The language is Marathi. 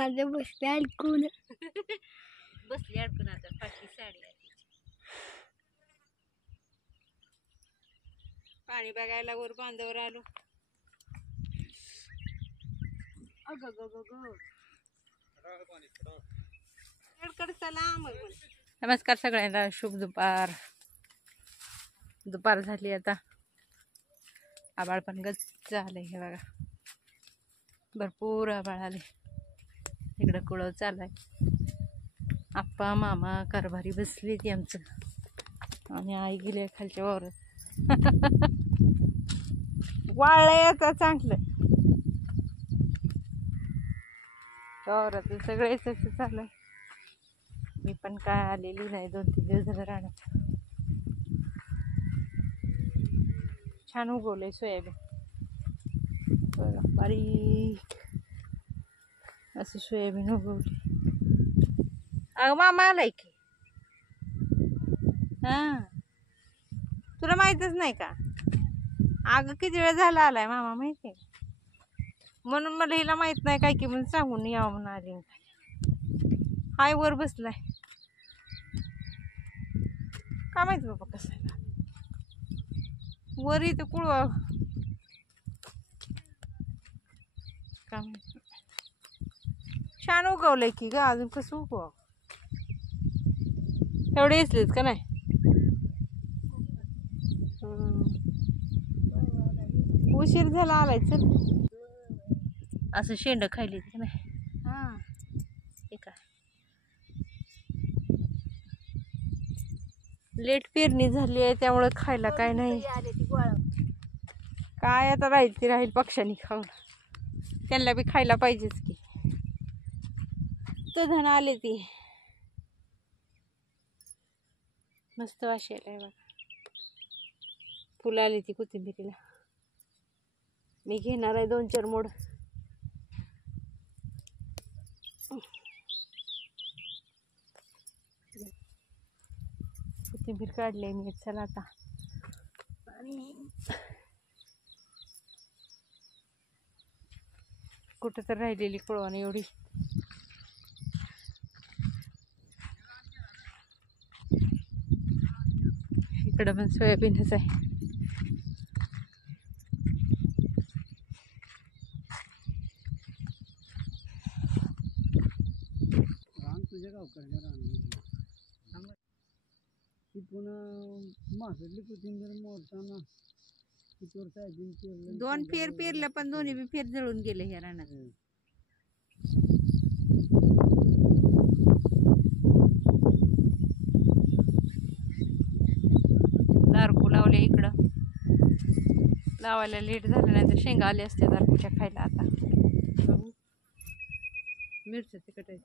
माझं बसले अडकून बसली अडकून आता पाठी साडी आली. पाणी बघायला वर बांधावर आलो. अग ग ग ग नमस्कार सगळ्यांना, शुभ दुपार. दुपार झाली आता, आबाळ पण गच्च आलंय. हे बघा, भरपूर आबाळ आले. इकडं कुळव चालू आहे. आप्पा मामा कारभारी बसली ती आमचं, आणि आई गेली खालच्या वावरात. वाळलंय आता चांगलं वावरात, सगळेच असं चालू आहे. मी पण काय आलेली नाही, 2-3 दिवस झालं राहण्यात. छान उगवलंय सोयाबीन बघा, बारीक असं सोयाबीन उगवली. अगं मामा आलाय की. हा, तुला माहितच नाही का? अगं किती वेळ झाला आलाय मामा, माहितीये का? म्हणून मला हिला माहित नाही काय की, म्हणून सांगून यावं म्हणून आली. हाय वर बसलाय, काय माहित बाबा कसं आहे वर. इथं कुळवा काय माहित. छान उगवलंय की ग, अजून कसं उगव एवढे येसलेत का नाही. उशीर झाला आलाय. चल, असं शेंड खायली का नाही. हा, हे काय लेट पेरणी झाली आहे, त्यामुळे खायला काय नाही. काय आता राहील ती राहील, पक्ष्यांनी खाऊन. त्यांना बी खायला पाहिजेच की. तो धन आले ती मस्त वाशेल आहे बघा. फुलं आली ती कोथिंबीरीला. मी घेणार आहे 2-4 मोड. कोथिंबीर काढले मी. चला आता, आणि कुठं तर राहिलेली कुळवाने एवढी. इकडं पण सोयाबीनच आहे. दोन फेर पेरलं, पण दोन्ही बी फेर जळून गेले ह्या रानात. दारकू लावले इकडं, लावायला लेट झालं नाही तर शेंगा आले असते दारकूच्या खायला. आता मिरच्या तिकट आहे.